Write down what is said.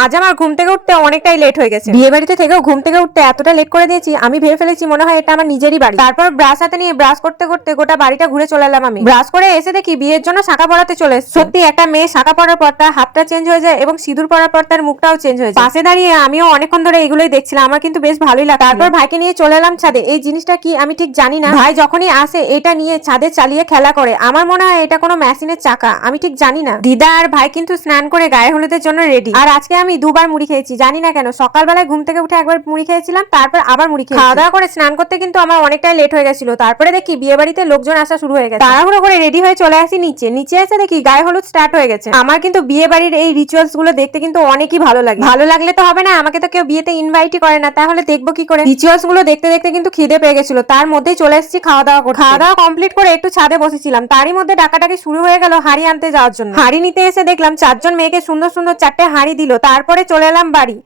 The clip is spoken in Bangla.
আজ আমার ঘুম থেকে উঠতে অনেকটাই লেট হয়ে গেছে। বিয়ে বাড়িতে থেকেও ঘুম থেকে উঠতে এতটা লেট করে দিয়েছি, আমি ভেবে ফেলেছি মনে হয় এটা আমার নিজেরই বাড়ি। তারপর ব্রাশ হাতে নিয়ে ব্রাশ করতে করতে গোটা বাড়িটা ঘুরে চলে এলাম। আমি ব্রাশ করে এসে দেখি বিয়ের জন্য শাঁখা পরাতে চলে এসেছে। সত্যি একটা মেয়ে শাঁখা পরার পর তার হাতটা চেঞ্জ হয়ে যায় এবং সিঁদুর পরার পর তার মুখটাও চেঞ্জ হয়ে যায়। পাশে দাঁড়িয়ে আমিও অনেকক্ষণ ধরে এগুলোই দেখছিলাম, আমার কিন্তু বেশ ভালোই লাগে। তারপর ভাইকে নিয়ে চলে এলাম ছাদে। এই জিনিসটা কি আমি ঠিক জানি না, ভাই যখনই আসে এটা নিয়ে ছাদে চালিয়ে খেলা করে। আমার মনে হয় এটা কোনো মেশিনের চাকা, আমি ঠিক জানি না। দিদা আর ভাই কিন্তু স্নান করে গায়ে হলুদের জন্য রেডি। আর আজকে আমি দুবার মুড়ি খেয়েছি, জানি না কেন। সকালবেলায় ঘুম থেকে উঠে একবার মুড়ি খেয়েছিলাম, তারপর আবার মুড়ি খেয়েছি। খাওয়া দাওয়া করে স্নান করতে কিন্তু আমার অনেকটাই লেট হয়ে গেছিল। তারপরে দেখি বিয়ে বাড়িতে লোকজন আসা শুরু হয়ে গেছে। তাড়াহুড়ো করে রেডি হয়ে চলে আসি নিচে। নিচে এসে দেখি গায়ে হলুদ স্টার্ট হয়ে গেছে। আমার কিন্তু বিয়ে বাড়ির এই রিচুয়ালস গুলো দেখতে কিন্তু অনেকই ভালো লাগে। ভালো লাগলে তো হবে না, আমাকে তো কেউ বিয়েতে ইনভাইটই করে না, তাহলে দেখবো কি করে। রিচুয়ালস গুলো দেখতে দেখতে কিন্তু খিদে পেয়ে গেছিল, তার মধ্যেই চলে এসেছি খাওয়া দাওয়া করতে। খাওয়া দাওয়া কমপ্লিট করে একটু ছাদে বসেছিলাম, তারই মধ্যে ডাকাডাকি শুরু হয়ে গেল হাড়ি আনতে যাওয়ার জন্য। হাড়ি নিতে এসে দেখলাম চারজন মেয়েকে সুন্দর সুন্দর চারটে হাড়ি দিল। তারপরে চলে এলাম বাড়ি।